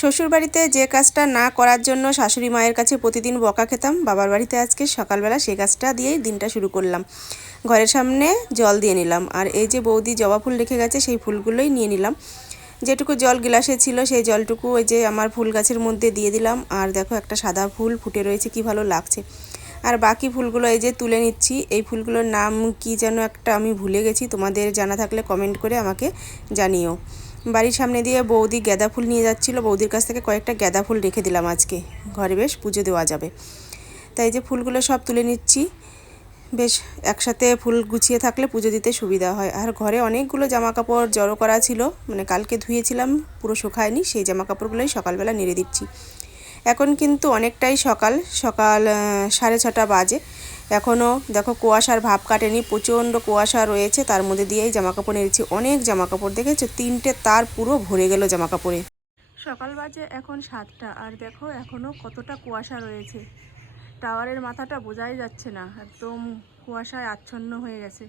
শ্বশুরবাড়িতে যে কাজটা না করার জন্য শাশুড়ি মায়ের কাছে প্রতিদিন বকা খেতাম। বাবার বাড়িতে আজকে সকালবেলা সেই কাজটা দিয়েই দিনটা শুরু করলাম। ঘরের সামনে জল দিয়ে নিলাম আর এই যে বৌদি জবা ফুল রেখে গেছে সেই ফুলগুলোই নিয়ে নিলাম। যেটুকু জল গ্লাসে ছিল সেই জলটুকু ওই যে আমার ফুল গাছের মধ্যে দিয়ে দিলাম আর দেখো একটা সাদা ফুল ফুটে রয়েছে কি ভালো লাগছে। আর বাকি ফুলগুলো এই যে তুলে নিচ্ছি। এই ফুলগুলোর নাম কি যেন একটা আমি ভুলে গেছি। তোমাদের জানা থাকলে কমেন্ট করে আমাকে জানিও। বাড়ির সামনে দিয়ে বৌদি গাঁদা ফুল নিয়ে যাচ্ছিল। বৌদির কাছ থেকে কয়েকটা গাঁদা ফুল রেখে দিলাম আজকে। ঘরে বেশ পুজো দেওয়া যাবে। তাই যে ফুলগুলো সব তুলে নিচ্ছি। বেশ একসাথে ফুল গুছিয়ে থাকলে পুজো দিতে সুবিধা হয়। আর ঘরে অনেকগুলো জামা কাপড় জড়ো করা ছিল। মানে কালকে ধুয়েছিলাম, পুরো শুকায়নি। সেই জামা কাপড়গুলোই সকালবেলা নেড়ে দিচ্ছি। এখন কিন্তু অনেকটাই সকাল। সকাল সাড়ে ছটা বাজে। এখনও দেখো কুয়াশার ভাব কাটেনি, প্রচণ্ড কুয়াশা রয়েছে, তার মধ্যে দিয়েই জামা কাপড় নেড়েছি অনেক জামা কাপড় দেখেছ? তিনটে তার পুরো ভরে গেল জামা কাপড়ে সকাল বাজে এখন সাতটা, আর দেখো এখনও কতটা কুয়াশা রয়েছে। টাওয়ারের মাথাটা বোঝাই যাচ্ছে না, একদম কুয়াশায় আচ্ছন্ন হয়ে গেছে।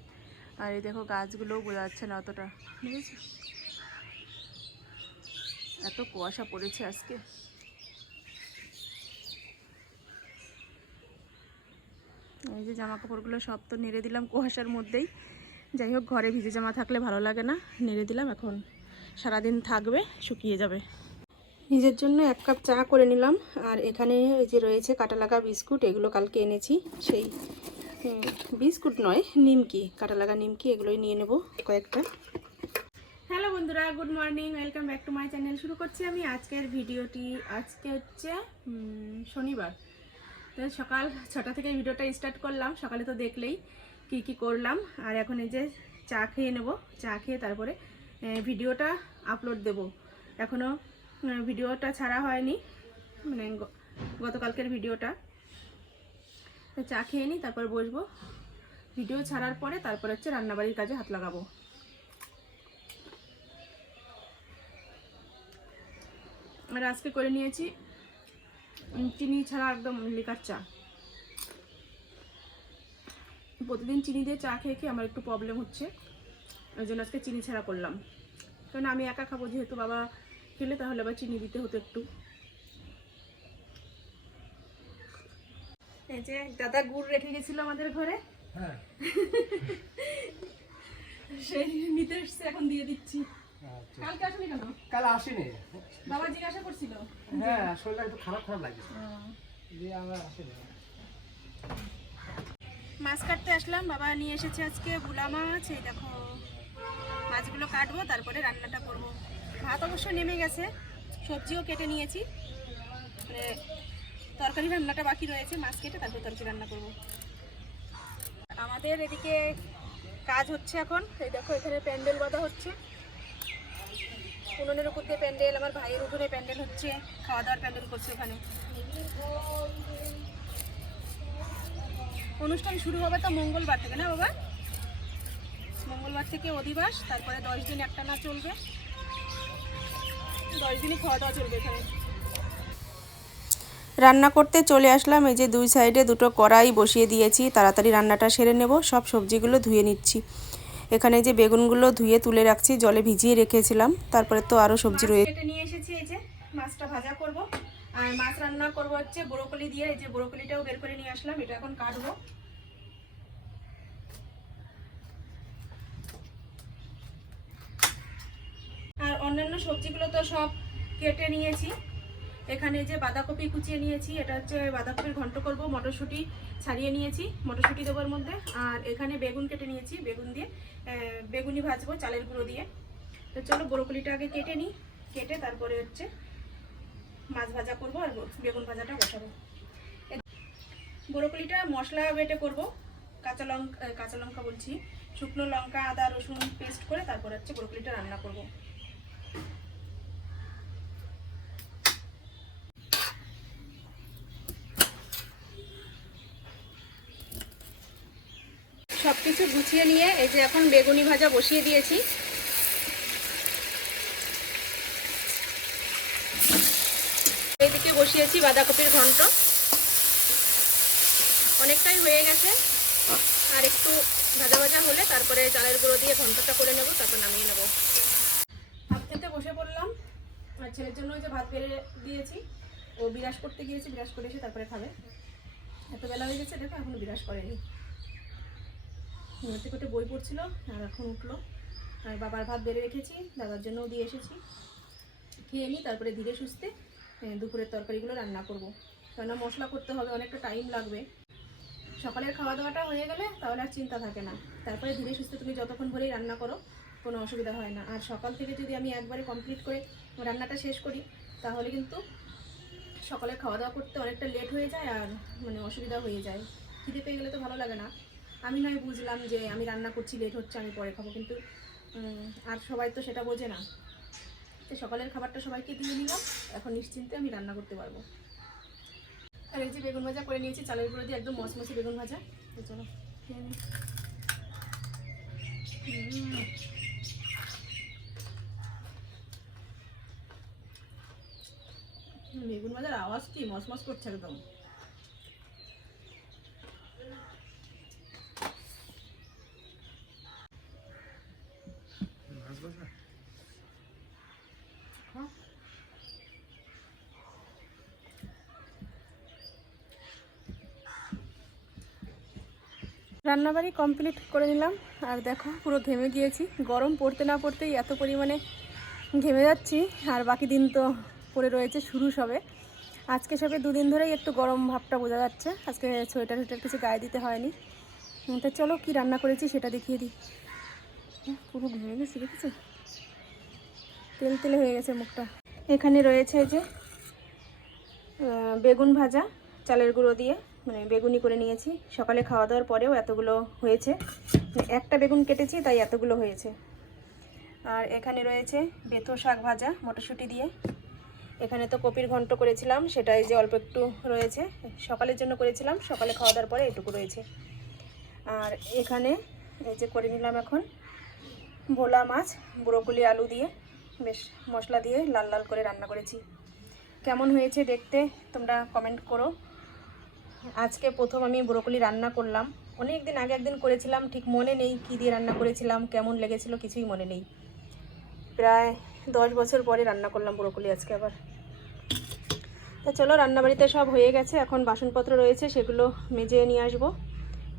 আর এই দেখো গাছগুলোও বোঝা যাচ্ছে না অতটা, বুঝেছ? এত কুয়াশা পড়েছে আজকে। এই যে জামা কাপড়গুলো সব তো নেড়ে দিলাম কুয়াশার মধ্যেই। যাই হোক, ঘরে ভিজে জামা থাকলে ভালো লাগে না। নেড়ে দিলাম, এখন সারাদিন থাকবে, শুকিয়ে যাবে। নিজের জন্য এক কাপ চা করে নিলাম। আর এখানে এই যে রয়েছে কাটা লাগা বিস্কুট, এগুলো কালকে এনেছি। সেই বিস্কুট নয়, নিমকি কাটা লাগা নিমকি, এগুলোই নিয়ে নেব কয়েকটা। হ্যালো বন্ধুরা, good morning, welcome back to my channel. শুরু করছি আমি আজকের ভিডিওটি। আজকে হচ্ছে শনিবার। তো সকাল ছটা থেকে ভিডিওটা স্টার্ট করলাম। সকালে তো দেখলেই কি কি করলাম। আর এখন এই যে চা খেয়ে নেব। চা খেয়ে তারপরে ভিডিওটা আপলোড দেব। এখনও ভিডিওটা ছাড়া হয়নি। মানে গতকালকের ভিডিওটা। চা খেয়ে নিই, তারপর বসবো। ভিডিও ছাড়ার পরে তারপর হচ্ছে রান্নাবাড়ির কাজে হাত লাগাবো। আর আজকে করে নিয়েছি চিনি ছাড়া একদম লিকার চা। প্রতিদিন চিনি দিয়ে চা খেয়ে খেয়ে আমার একটু প্রবলেম হচ্ছে। ওই জন্য আজকে চিনি ছাড়া করলাম। কারণ আমি একা খাব যেহেতু বাবা খেলে তাহলে আবার চিনি দিতে হতো একটু। এই যে দাদা গুড় রেখে গেছিল আমাদের ঘরে। হ্যাঁ। সেই নিতে এসছে এখন দিয়ে দিচ্ছি। কালকে আসলি কেন? কাল আসেনি। বাবা জিজ্ঞাসা করছিল। হ্যাঁ শরীরটা একটু খারাপ খারাপ লাগছে। দিয়ে আমরা আসেনি। মাছ কাটতে আসলাম বাবা নিয়ে এসেছে আজকে বুলা মাছ এই দেখো। মাছগুলো কাটবো তারপরে রান্নাটা করব। ভাত অবশ্য নেমে গেছে সবজিও কেটে নিয়েছি। মানে তরকারি রান্নাটা বাকি রয়েছে মাছ কেটে তারপর তরকারি রান্না করব। আমাদের এদিকে কাজ হচ্ছে এখন এই দেখো এখানে প্যান্ডেল বাঁধা হচ্ছে। উনুনের উপর দিয়ে প্যান্ডেল, আমার ভাইয়ের উপরে প্যান্ডেল হচ্ছে খাওয়া দাওয়ার প্যান্ডেল করছে ওখানে। অনুষ্ঠান শুরু হবে তো মঙ্গলবার থেকে, না বাবা? মঙ্গলবার থেকে অধিবাস, তারপরে দশ দিন একটা না চলবে। দশ দিনই খাওয়া দাওয়া চলবে এখানে। রান্না করতে চলে আসলাম, এই যে দুই সাইডে দুটো কড়াই বসিয়ে দিয়েছি, তাড়াতাড়ি রান্নাটা সেরে নেব, সব সবজিগুলো ধুয়ে নিচ্ছি। এখানে যে বেগুনগুলো ধুয়ে তুলে রাখছি, জলে ভিজিয়ে রেখেছিলাম। তারপরে তো আরও সবজি রয়েছে নিয়ে এসেছি এই যে মাছটা ভাজা করব। আর মাছ রান্না করব হচ্ছে ব্রোকলি দিয়ে। এই যে ব্রোকলিটাও বের করে নিয়ে আসলাম, এটা এখন কাটবো। আর অন্যান্য সবজিগুলো তো সব কেটে নিয়েছি। এখানে যে বাঁধাকপি কুচিয়ে নিয়েছি, এটা হচ্ছে বাঁধাকপির ঘন্ট করব, মটরশুঁটি ছাড়িয়ে নিয়েছি, মটরশুঁটি দেওয়ার মধ্যে। আর এখানে বেগুন কেটে নিয়েছি, বেগুন দিয়ে বেগুনি ভাজবো চালের গুঁড়ো দিয়ে। তো চলো ব্রোকলিটা আগে কেটে নিই, কেটে তারপরে হচ্ছে মাছ ভাজা করব আর বেগুন ভাজাটা বসাবো। ব্রোকলিটা মশলা বেটে করব, কাঁচা লঙ্কা কাঁচা লঙ্কা বলছি, শুকনো লঙ্কা, আদা, রসুন পেস্ট করে তারপর হচ্ছে ব্রোকলিটা রান্না করব সব কিছু গুছিয়ে নিয়ে এই যে এখন বেগুনি ভাজা বসিয়ে দিয়েছি। এইদিকে বসিয়েছি বাঁধাকপির ঘন্ট। অনেকটাই হয়ে গেছে। আর একটু ভাজা ভাজা হলে তারপরে চালের গুঁড়ো দিয়ে ঘন্টটা করে নেব, তারপর নামিয়ে নেব। ভাত খেতে বসে পড়লাম। আর ছেলের জন্য ওই যে ভাত বেড়ে দিয়েছি। ও বিরাজ করতে গিয়েছি, বিরাজ করে এসে তারপরে খাবে। এত বেলা হয়ে গেছে, দেখো এখনও বিরাজ করেনি। ঘুমোতে করতে বই পড়ছিল আর এখন উঠল। আর বাবার ভাত বেড়ে রেখেছি, দাদার জন্যও দিয়ে এসেছি। খেয়ে নিই, তারপরে ধীরে সুস্থে দুপুরের তরকারিগুলো রান্না করব। কেননা মশলা করতে হবে, অনেকটা টাইম লাগবে। সকালের খাওয়া দাওয়াটা হয়ে গেলে তাহলে আর চিন্তা থাকে না। তারপরে ধীরে সুস্থে তুমি যতক্ষণ ভরেই রান্না করো, কোনো অসুবিধা হয় না। আর সকাল থেকে যদি আমি একবারে কমপ্লিট করে রান্নাটা শেষ করি, তাহলে কিন্তু সকালে খাওয়া দাওয়া করতে অনেকটা লেট হয়ে যায় আর মানে অসুবিধা হয়ে যায়। খিদে পেয়ে গেলে তো ভালো লাগে না। আমি নয় বুঝলাম যে আমি রান্না করছি লেট হচ্ছে, আমি পরে খাব, কিন্তু আর সবাই তো সেটা বোঝে না। তো সকালের খাবারটা সবাইকে দিয়ে নিলাম এখন নিশ্চিন্তে আমি রান্না করতে পারব। আর এই যে বেগুন ভাজা করে নিয়েছি, চালের গুঁড়ো দিয়ে একদম মচমচে বেগুন ভাজা। চলো। বেগুন ভাজার আওয়াজ কি মসমস করছে একদম। রান্নাবাড়ি কমপ্লিট করে নিলাম। আর দেখো, পুরো ঘেমে গিয়েছি। গরম পড়তে না পড়তেই এত পরিমাণে ঘেমে যাচ্ছি। আর বাকি দিন তো পড়ে রয়েছে শুরু সবে। আজকে সবে দুদিন ধরেই একটু গরম ভাবটা বোঝা যাচ্ছে। আজকে সোয়েটার সোয়েটার কিছু গায়ে দিতে হয়নি। তো চলো কি রান্না করেছি সেটা দেখিয়ে দিই। পুরো ঘেমে গেছি, দেখেছ? তেল তেলে হয়ে গেছে মুখটা। এখানে রয়েছে যে বেগুন ভাজা, চালের গুঁড়ো দিয়ে। মানে বেগুনি করে নিয়েছি। সকালে খাওয়া দাওয়ার পরেও এতগুলো হয়েছে। একটা বেগুন কেটেছি, তাই এতগুলো হয়েছে। আর এখানে রয়েছে বেথো শাক ভাজা মটরশুঁটি দিয়ে। এখানে তো কপির ঘন্ট করেছিলাম, সেটাই যে অল্প একটু রয়েছে। সকালের জন্য করেছিলাম, সকালে খাওয়া দাওয়ার পরে এটুকু রয়েছে। আর এখানে এই যে করে নিলাম এখন ভোলা মাছ, ব্রোকলি আলু দিয়ে, বেশ মশলা দিয়ে লাল লাল করে রান্না করেছি। কেমন হয়েছে দেখতে তোমরা কমেন্ট করো। আজকে প্রথম আমি ব্রোকলি রান্না করলাম। অনেক দিন আগে একদিন করেছিলাম, ঠিক মনে নেই কী দিয়ে রান্না করেছিলাম, কেমন লেগেছিল কিছুই মনে নেই। প্রায় দশ বছর পরে রান্না করলাম ব্রোকলি আজকে আবার। তা চলো, রান্নাবাড়িতে সব হয়ে গেছে, এখন বাসনপত্র রয়েছে, সেগুলো মেজে নিয়ে আসব।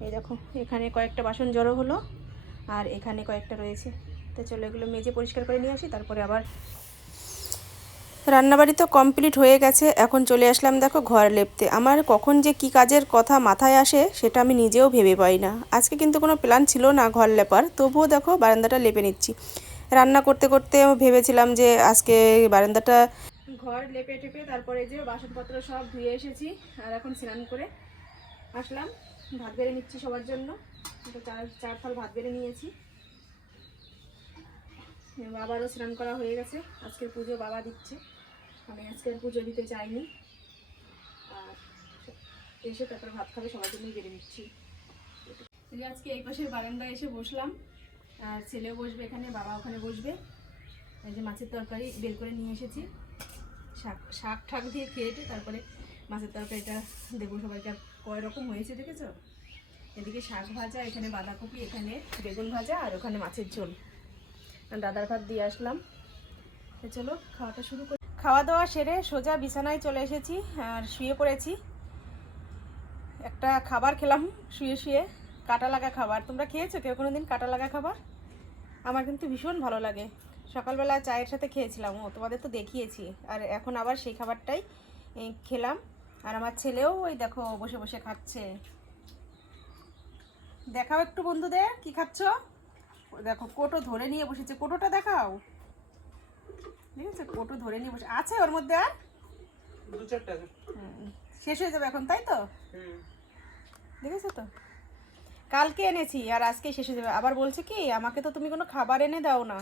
এই দেখো, এখানে কয়েকটা বাসন জড়ো হলো, আর এখানে কয়েকটা রয়েছে। তো চলো, এগুলো মেজে পরিষ্কার করে নিয়ে আসি, তারপরে আবার রান্নাবাড়ি তো কমপ্লিট হয়ে গেছে, এখন চলে আসলাম দেখো ঘর লেপতে। আমার কখন যে কি কাজের কথা মাথায় আসে সেটা আমি নিজেও ভেবে পাই না। আজকে কিন্তু কোনো প্ল্যান ছিল না ঘর লেপার, তবুও দেখো বারান্দাটা লেপে নিচ্ছি। রান্না করতে করতে ভেবেছিলাম যে আজকে বারান্দাটা ঘর লেপে টেপে তারপরে যে বাসনপত্র সব ধুয়ে এসেছি, আর এখন স্নান করে আসলাম। ভাত বেড়ে নিচ্ছি সবার জন্য। চার চার থাল ভাত বেড়ে নিয়েছি। বাবারও স্নান করা হয়ে গেছে আজকের পুজো বাবা দিচ্ছে। আমি আজকের পুজো দিতে চাইনি আর এসে তারপর ভাত খাবে, সবার জন্যই বেড়ে নিচ্ছি। আজকে এই পাশের বারান্দায় এসে বসলাম। আর ছেলেও বসবে এখানে, বাবা ওখানে বসবে। এই যে মাছের তরকারি বের করে নিয়ে এসেছি। শাক শাক ঠাক দিয়ে খেয়েটে তারপরে মাছের তরকারিটা দেবো সবাইকে। আর কয় রকম হয়েছে দেখেছ? এদিকে শাক ভাজা, এখানে বাঁধাকপি, এখানে বেগুন ভাজা আর ওখানে মাছের ঝোল। দাদার ভাত দিয়ে আসলাম। চলো, খাওয়াটা শুরু করি। খাওয়া দাওয়া সেরে সোজা বিছানায় চলে এসেছি আর শুয়ে পড়েছি। একটা খাবার খেলাম, শুয়ে শুয়ে কাটা লাগা খাবার। তোমরা খেয়েছো কেউ কোনো দিন কাটা লাগা খাবার? আমার কিন্তু ভীষণ ভালো লাগে। সকালবেলা চায়ের সাথে খেয়েছিলাম, ও তোমাদের তো দেখিয়েছি। আর এখন আবার সেই খাবারটাই খেলাম। আর আমার ছেলেও ওই দেখো বসে বসে খাচ্ছে। দেখাও একটু বন্ধুদের, কি খাচ্ছ? দেখো, কোটো ধরে নিয়ে বসেছে। কোটোটা দেখাও। ঠিক আছে কোটো ধরে নিয়ে বসে আছে ওর মধ্যে আর? দু চারটা হুম, শেষ হয়ে যাবে এখন তাই তো? দেখেছ তো? কালকে এনেছি আর আজকে শেষ হয়ে যাবে। আবার বলছে কি আমাকে তো তুমি কোনো খাবার এনে দাও না।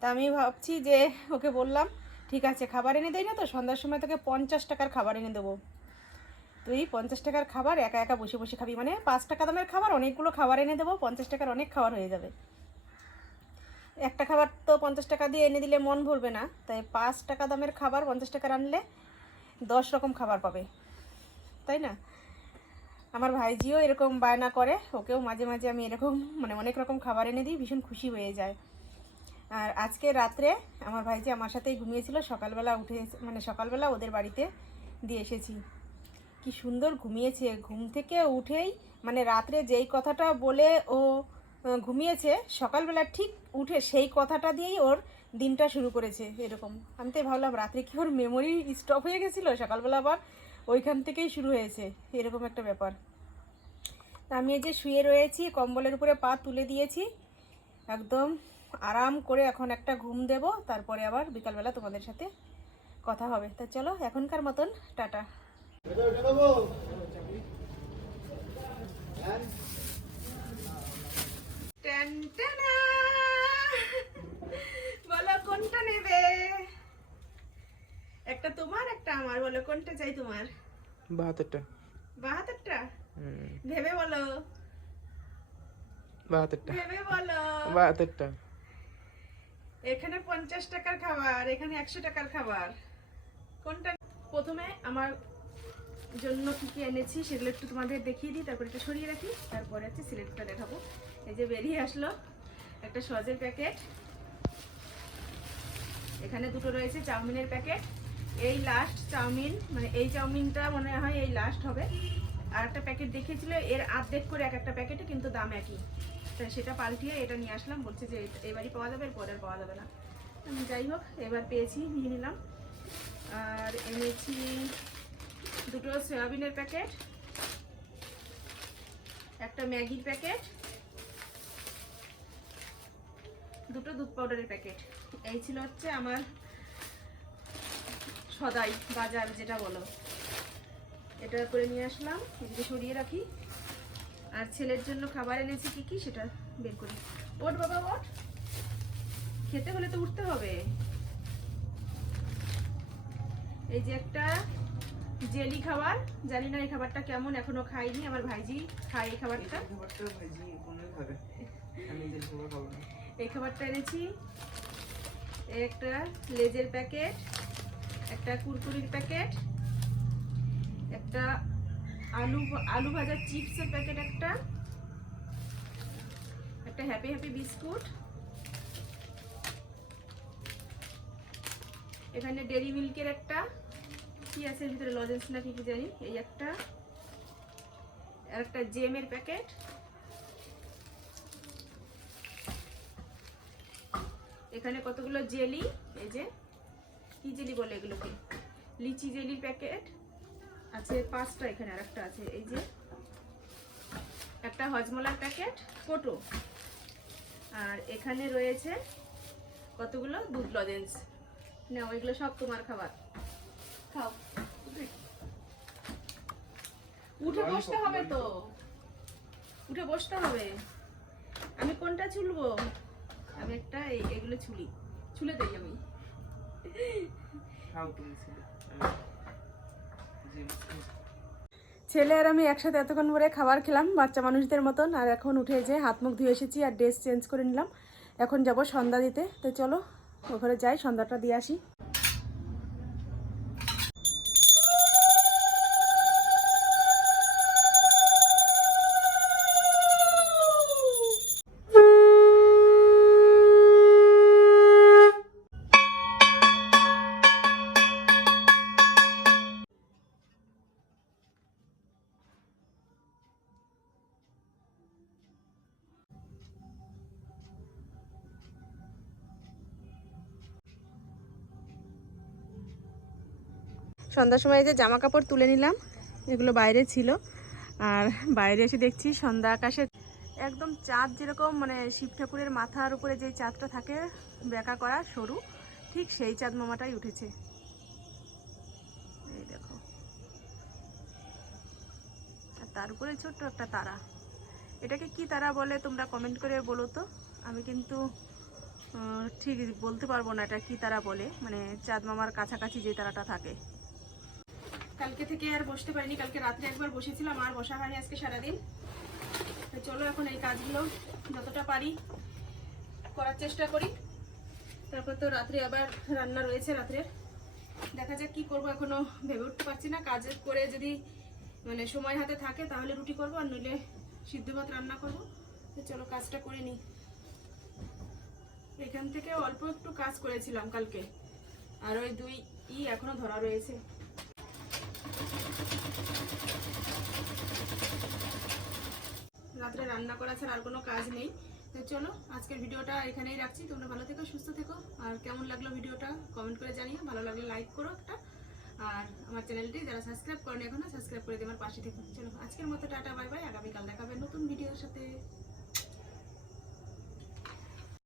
তা আমি ভাবছি যে ওকে বললাম ঠিক আছে খাবার এনে দেই না তো সন্ধ্যার সময় তোকে পঞ্চাশ টাকার খাবার এনে দেবো। তুই পঞ্চাশ টাকার খাবার একা একা বসে বসে খাবি। মানে পাঁচ টাকা দামের খাবার অনেকগুলো খাবার এনে দেবো পঞ্চাশ টাকার অনেক খাবার হয়ে যাবে। একটা খাবার তো পঞ্চাশ টাকা দিয়ে এনে দিলে মন ভরবে না। তাই পাঁচ টাকা দামের খাবার, পঞ্চাশ টাকা আনলে দশ রকম খাবার পাবে। তাই না? আমার ভাইজিও এরকম বায়না করে, ওকেও মাঝে মাঝে আমি এরকম মানে অনেক রকম খাবার এনে দিই, ভীষণ খুশি হয়ে যায়। আর আজকে রাত্রে আমার ভাইজি আমার সাথেই ঘুমিয়েছিল, সকালবেলা উঠে মানে সকালবেলা ওদের বাড়িতে দিয়ে এসেছি। কি সুন্দর ঘুমিয়েছে, ঘুম থেকে উঠেই মানে রাত্রে যেই কথাটা বলে ও ঘুমিয়েছে, সকালবেলা ঠিক উঠে সেই কথাটা দিয়েই ওর দিনটা শুরু করেছে এরকম। আমি তাই ভাবলাম, রাত্রে কি ওর মেমোরি স্টপ হয়ে গেছিল? সকালবেলা আবার ওইখান থেকেই শুরু হয়েছে, এরকম একটা ব্যাপার। আমি এই যে শুয়ে রয়েছি, কম্বলের উপরে পা তুলে দিয়েছি, একদম আরাম করে এখন একটা ঘুম দেব, তারপরে আবার বিকালবেলা তোমাদের সাথে কথা হবে। তা চলো, এখনকার মতন, টাটা এটা এটা দেবো হ্যাঁ বলো কোনটা নেবে একটা তোমার একটা আমার বলো কোনটা চাই তোমার? বাহাত্তরটা। বাহাত্তরটা? ভেবে বলো। বাহাত্তরটা। ভেবে বলো। বাহাত্তরটা। এখানে পঞ্চাশ টাকার খাবার এখানে একশো টাকার খাবার। কোনটা? প্রথমে আমার জন্য কি কি এনেছি সেগুলো একটু তোমাদের দেখিয়ে দিই তারপর একটু সরিয়ে রাখি তারপরে হচ্ছে সিলেক্টটা দেখাবো। এই যে বেরিয়ে আসলো একটা সজের প্যাকেট। এখানে দুটো রয়েছে চাউমিনের প্যাকেট। এই লাস্ট চাউমিন মানে এই চাউমিনটা মনে হয় এই লাস্ট হবে। আর একটা প্যাকেট দেখিয়েছিল, এর আর্ধেক করে এক একটা প্যাকেটে কিন্তু দাম একই। তা সেটা পাল্টিয়ে এটা নিয়ে আসলাম, বলছে যে এবারই পাওয়া যাবে এরপর আর পাওয়া যাবে না। যাই হোক, এবার পেয়েছি, নিয়ে নিলাম। আর এনেছি দুটো সয়াবিনের প্যাকেট একটা ম্যাগির প্যাকেট দুটো দুধ পাউডারের প্যাকেট এই ছিল হচ্ছে আমার সদাই বাজার যেটা বলো। এটা করে নিয়ে আসলাম এদিকে সরিয়ে রাখি। আর ছেলের জন্য খাবার এনেছি কি কি সেটা বের করি। ওট বাবা ওট। খেতে হলে তো উঠতে হবে। এই যে একটা জেলি খাবার জানি না এই খাবারটা কেমন এখনও খাইনি আমার ভাইজি খায় এই খাবারটা। এই খাবারটা এনেছি। একটা লেজের প্যাকেট। একটা কুরকুরির প্যাকেট, একটা আলু আলু ভাজা চিপসের প্যাকেট একটা একটা হ্যাপি হ্যাপি বিস্কুট। এখানে ডেরি মিল্কের একটা, কি আছে ভিতরে লজেন্স না কি কি জানি, এই একটা, আর একটা জেমের প্যাকেট। এখানে কতগুলো জেলি, এই যে কি জেলি বলে এগুলোকে? লিচি জেলির প্যাকেট। আছে পাঁচটা এখানে আর একটা আছে এই যে। একটা হজমলার প্যাকেট ফটো আর এখানে রয়েছে কতগুলো? দুধ লজেন্স। নাও এগুলো সব তোমার খাবার। খাও। উঠে। বসতে হবে তো। উঠে বসতে হবে। আমি কোনটা ছুলবো? আমি একটা এই- এগুলো ছুলি। ছুলে দেই আমি। ছেলে। আর আমি একসাথে এতক্ষণ পরে খাবার খেলাম, বাচ্চা মানুষদের মতন। আর এখন উঠে যে হাত মুখ ধুয়ে এসেছি আর ড্রেস চেঞ্জ করে নিলাম। এখন যাব সন্ধ্যা দিতে। তো চলো ওখানে যাই, সন্ধ্যাটা দিয়ে আসি। সন্ধ্যার সময় যে জামা কাপড় তুলে নিলাম এগুলো বাইরে ছিল। আর বাইরে এসে দেখছি সন্ধ্যা আকাশে একদম চাঁদ যেরকম মানে শিব ঠাকুরের মাথার উপরে যে চাঁদটা থাকে বেঁকা করা সরু, ঠিক সেই চাঁদ মামাটাই উঠেছে। এই দেখো। আর তার উপরে ছোট্ট একটা তারা। এটাকে কি তারা বলে তোমরা কমেন্ট করে বলো তো। আমি কিন্তু ঠিক বলতে পারব না এটা কি তারা বলে মানে চাঁদ মামার কাছাকাছি যে তারাটা থাকে। কালকে থেকে আর বসতে পারিনি, কালকে রাত্রে একবার বসেছিলাম, আর বসা হয়নি আজকে সারাদিন। তো চলো এখন এই কাজগুলো যতটা পারি করার চেষ্টা করি। তারপর তো রাত্রে আবার রান্না রয়েছে রাত্রে দেখা যাক কি করব এখনও, ভেবে উঠতে পারছি না। কাজ করে যদি মানে সময় হাতে থাকে তাহলে রুটি করব, আর নইলে সিদ্ধ ভাত রান্না করব। তো চলো কাজটা করে নিই। এখান থেকে অল্প একটু কাজ করেছিলাম কালকে। আর ওই দুই ই এখনও ধরা রয়েছে। রাত্রে রান্না করা ছাড়া আর কোনো কাজ নেই। তো চলো, আজকের ভিডিওটা এখানেই রাখছি। তোমরা ভালো থেকো, সুস্থ থেকো। আর কেমন লাগল ভিডিওটা কমেন্ট করে জানিও। ভালো লাগলে লাইক করো একটা। আর আমার চ্যানেলটি যারা সাবস্ক্রাইব করেন এখনও, সাবস্ক্রাইব করে দিয়ে আমার পাশে থেকো। চলো, আজকের মতো টাটা, বাই বাই। আগামীকাল দেখাবে নতুন ভিডিওর সাথে।